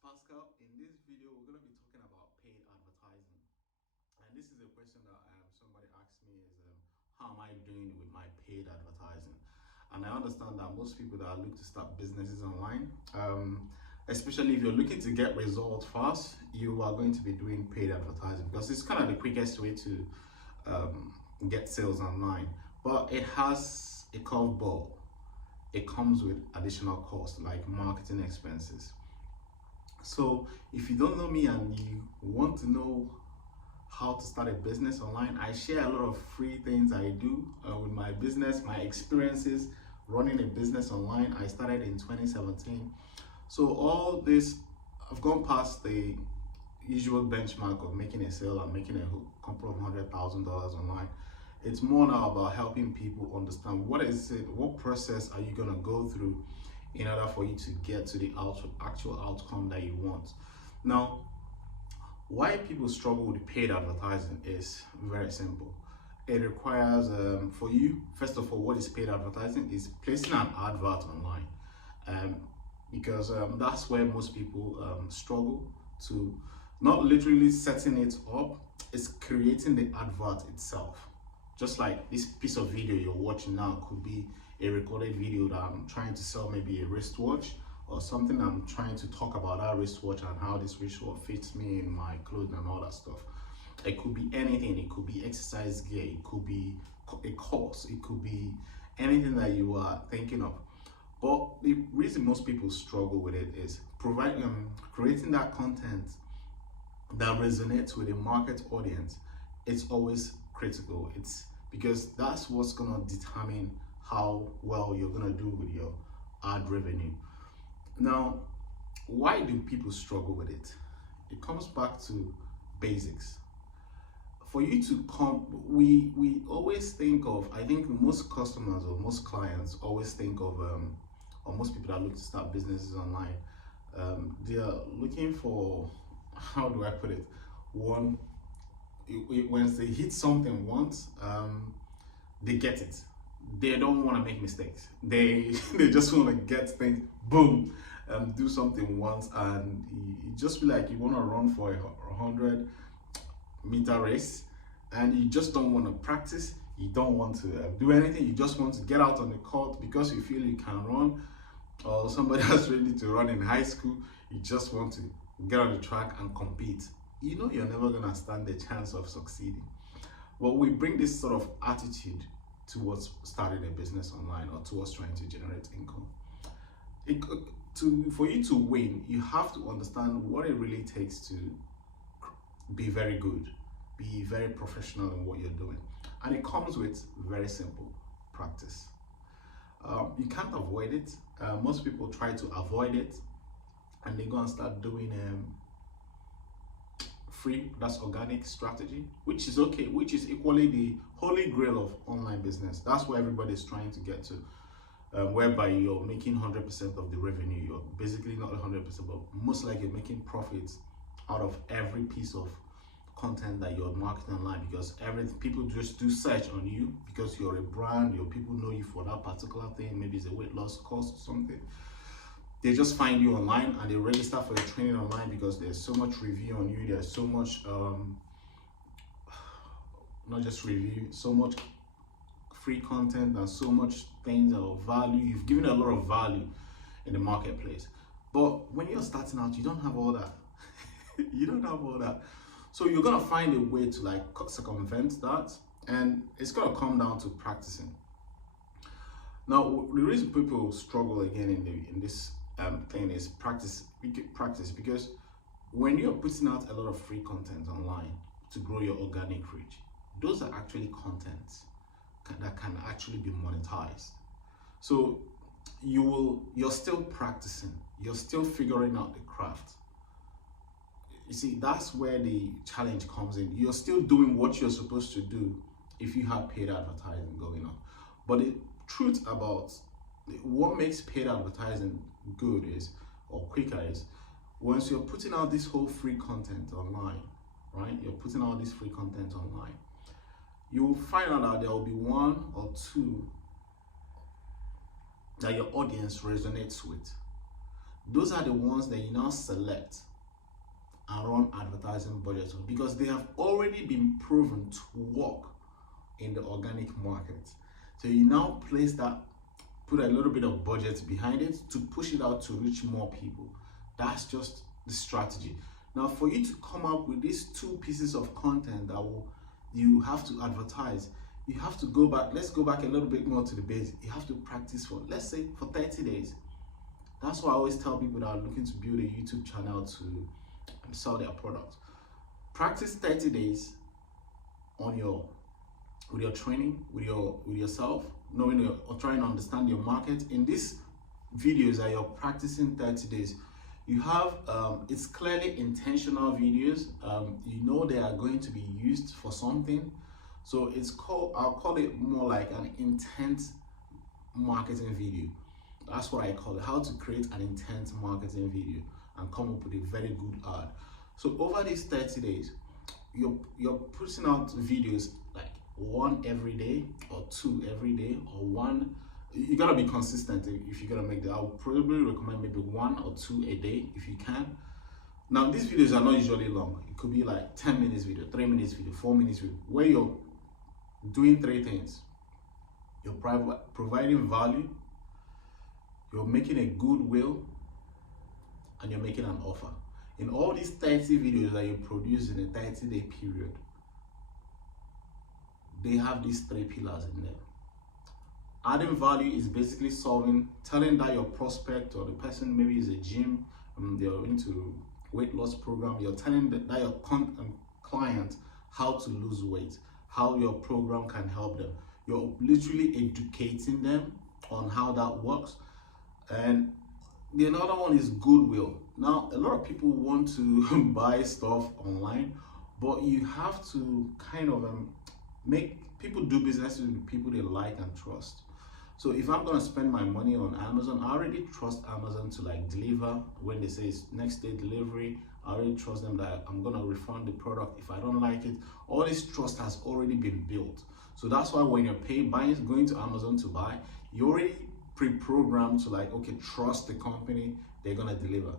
Pascal. In this video, we're going to be talking about paid advertising. And this is a question that somebody asked me is, how am I doing with my paid advertising? And I understand that most people that look to start businesses online, especially if you're looking to get results fast, you are going to be doing paid advertising because it's kind of the quickest way to get sales online. But it has a curveball. It comes with additional costs like marketing expenses. So if you don't know me and you want to know how to start a business online, I share a lot of free things I do with my business, my experiences running a business online. I started in 2017. So all this, I've gone past the usual benchmark of making a sale and making a couple of $100,000 online. It's more now about helping people understand what is it, what process are you going to go through in order for you to get to the actual outcome that you want. Now, why people struggle with paid advertising is very simple. It requires, for you, first of all, what is paid advertising? Is placing an advert online. Because that's where most people struggle to, not literally setting it up, it's creating the advert itself. Just like this piece of video you're watching now could be a recorded video that I'm trying to sell, maybe a wristwatch or something. I'm trying to talk about that wristwatch and how this wristwatch fits me in my clothes and all that stuff. It could be anything. It could be exercise gear. It could be a course. It could be anything that you are thinking of. But the reason most people struggle with it is creating that content that resonates with a market audience. It's always critical. It's because that's what's gonna determine how well you're gonna do with your ad revenue. Now, why do people struggle with it? It comes back to basics. For you to come, we always think of, I think most customers or most clients always think of, or most people that look to start businesses online, they are looking for, how do I put it? One, when they hit something once, they get it. They don't want to make mistakes. They just want to get things, boom, do something once, and it just be like you want to run for a 100-meter race, and you just don't want to practice. You don't want to do anything. You just want to get out on the court because you feel you can run, or somebody that's ready to run in high school. You just want to get on the track and compete. You know you're never gonna stand a chance of succeeding. But we bring this sort of attitude towards starting a business online or towards trying to generate income. For you to win, you have to understand what it really takes to be very good, be very professional in what you're doing. And it comes with very simple practice. You can't avoid it. Most people try to avoid it and they go and start doing free, that's organic strategy, which is okay, which is equally the holy grail of online business. That's what everybody's trying to get to, whereby you're making 100% of the revenue. You're basically not 100%, but most likely you're making profits out of every piece of content that you're marketing online, because people just do search on you because you're a brand, your people know you for that particular thing. Maybe it's a weight loss course or something. They just find you online and they register for your training online because there's so much review on you. There's so much, not just review, so much free content and so much things of value. You've given a lot of value in the marketplace. But when you're starting out, you don't have all that. You don't have all that. So you're gonna find a way to like circumvent that, and it's gonna come down to practicing. Now, the reason people struggle again in this thing is practice, because when you're putting out a lot of free content online to grow your organic reach, those are actually contents that can actually be monetized. So you're still practicing, you're still figuring out the craft. You see, that's where the challenge comes in. You're still doing what you're supposed to do if you have paid advertising going on. But the truth about what makes paid advertising good is, or quicker is, once you're putting out this whole free content online, right? You're putting out this free content online, you will find out that there will be one or two that your audience resonates with. those are the ones that you now select and run advertising budgets on, because they have already been proven to work in the organic market. So you now place that, put a little bit of budget behind it to push it out to reach more people. That's just the strategy. Now, for you to come up with these two pieces of content that you have to advertise, you have to go back. Let's go back a little bit more to the basics. You have to practice for, let's say, for 30 days. That's why I always tell people that are looking to build a YouTube channel to sell their products. Practice 30 days on with your training, with yourself, knowing or trying to understand your market. In these videos that you're practicing 30 days, you have it's clearly intentional videos. You know they are going to be used for something. So I'll call it more like an intent marketing video. That's what I call it, how to create an intent marketing video and come up with a very good ad. So over these 30 days, you're putting out videos like one every day or two every day, or one. You gotta be consistent if you're gonna make that. I would probably recommend maybe 1 or 2 a day if you can. Now, these videos are not usually long. It could be like 10 minutes video, 3 minutes video, 4 minutes video, where you're doing 3 things. You're providing value, you're making a goodwill, and you're making an offer. In all these 30 videos that you produce in a 30-day period, they have these 3 pillars in there. Adding value is basically telling that your prospect or the person, maybe is a gym, they're into weight loss program, you're telling that your client how to lose weight, how your program can help them. You're literally educating them on how that works. And the another one is goodwill. Now, a lot of people want to buy stuff online, but you have to kind of make people do business with people they like and trust. So if I'm gonna spend my money on Amazon, I already trust Amazon to like deliver when they say it's next day delivery. I already trust them that I'm gonna refund the product if I don't like it. All this trust has already been built. So that's why when you're going to Amazon to buy, you already pre-programmed to like, okay, trust the company, they're gonna deliver.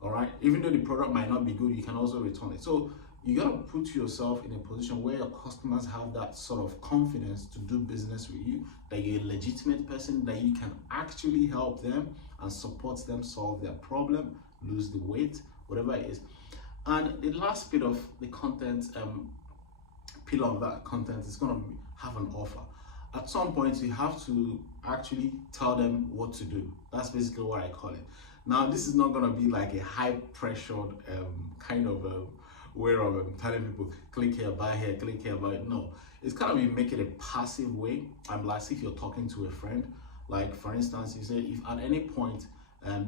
All right, even though the product might not be good, you can also return it. So you gotta put yourself in a position where your customers have that sort of confidence to do business with you, that you're a legitimate person, that you can actually help them and support them solve their problem, lose the weight, whatever it is. And the last bit of the content, pillar of that content is gonna have an offer. At some point, you have to actually tell them what to do. That's basically what I call it. Now, this is not gonna be like a high-pressured kind of way of telling people, click here, buy here, click here, buy. No, it's kind of you make it a passive way. Like if you're talking to a friend. Like for instance, you say if at any point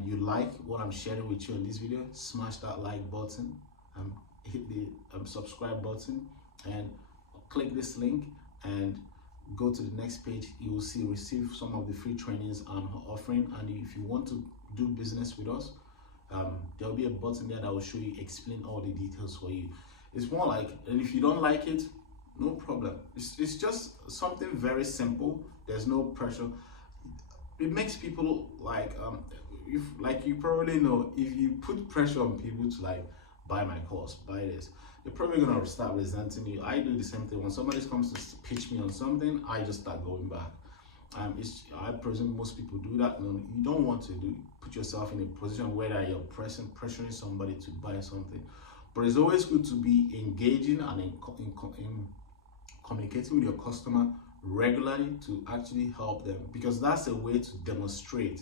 you like what I'm sharing with you in this video, smash that like button, hit the subscribe button, and click this link and go to the next page. You will receive some of the free trainings I'm offering. And if you want to do business with us, there'll be a button there that will show you, explain all the details for you. It's more like, and if you don't like it, no problem. It's just something very simple. There's no pressure. It makes people like, you probably know, if you put pressure on people to like buy my course, buy this, they're probably gonna start resenting you. I do the same thing. When somebody comes to pitch me on something, I just start going back. I presume most people do that. No, you don't want to put yourself in a position where you're pressuring somebody to buy something. But it's always good to be engaging and in communicating with your customer regularly to actually help them, because that's a way to demonstrate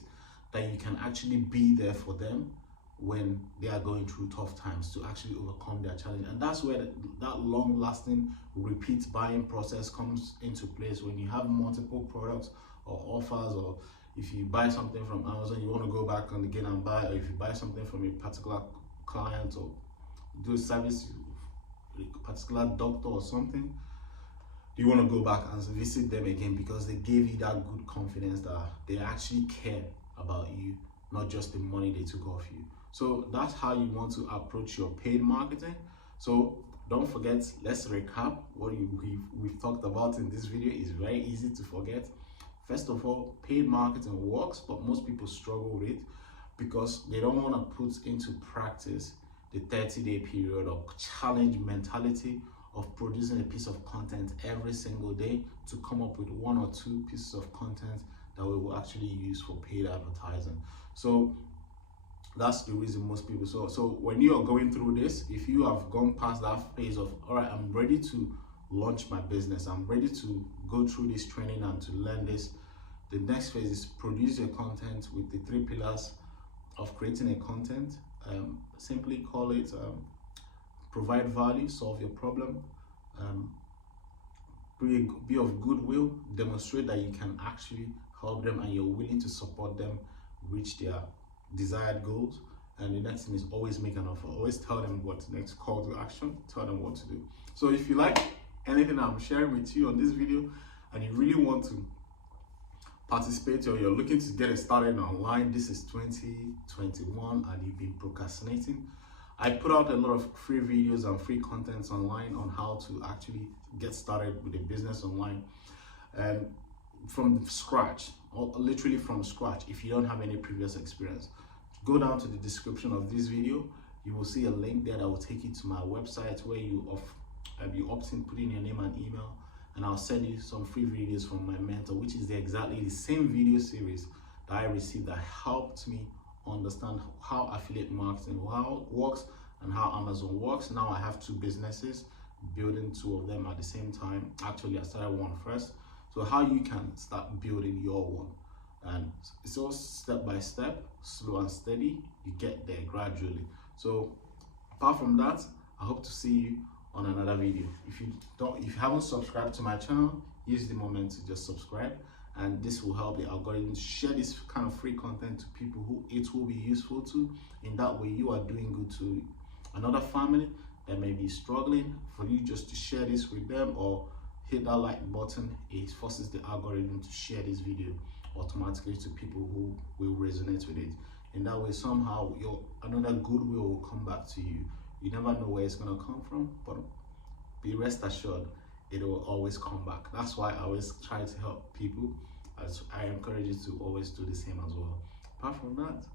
that you can actually be there for them when they are going through tough times, to actually overcome their challenge. And that's where that long-lasting repeat buying process comes into place. When you have multiple products or offers, or if you buy something from Amazon, you want to go back on again and buy, or if you buy something from a particular client or do a service with a particular doctor or something, you want to go back and visit them again because they gave you that good confidence that they actually care about you, not just the money they took off you. So that's how you want to approach your paid marketing. So don't forget, let's recap what we've talked about in this video. Is very easy to forget. First of all, paid marketing works, but most people struggle with it because they don't want to put into practice the 30-day period or challenge mentality of producing a piece of content every single day to come up with 1 or 2 pieces of content that we will actually use for paid advertising. So that's the reason most people, so when you are going through this, if you have gone past that phase of, all right, I'm ready to launch my business, I'm ready to go through this training and to learn this, the next phase is produce your content with the 3 pillars of creating a content. Simply call it provide value, solve your problem, be of goodwill, demonstrate that you can actually help them and you're willing to support them reach their desired goals. And the next thing is always make an offer. Always tell them what next, call to action, tell them what to do. So if you like anything I'm sharing with you on this video and you really want to participate, or you're looking to get it started online, this is 2021 and you've been procrastinating, I put out a lot of free videos and free contents online on how to actually get started with a business online, and from scratch, or literally from scratch. If you don't have any previous experience, go down to the description of this video. You will see a link there that will take you to my website where you opt in, put in your name and email, and I'll send you some free videos from my mentor, which is exactly the same video series that I received that helped me understand how affiliate marketing, how it works and how Amazon works. Now I have 2 businesses, building 2 of them at the same time. Actually, I started one first. So how you can start building your one, and it's all step by step, slow and steady. You get there gradually. So apart from that, I hope to see you on another video. If you haven't subscribed to my channel, use the moment to just subscribe, and this will help the algorithm to share this kind of free content to people who it will be useful to. In that way, you are doing good to another family that may be struggling. For you just to share this with them or hit that like button, it forces the algorithm to share this video automatically to people who will resonate with it. In that way, somehow another goodwill will come back to you. You never know where it's going to come from, but be rest assured it will always come back. That's why I always try to help people, as I encourage you to always do the same as well. Apart from that,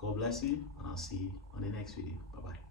God bless you, and I'll see you on the next video. Bye bye.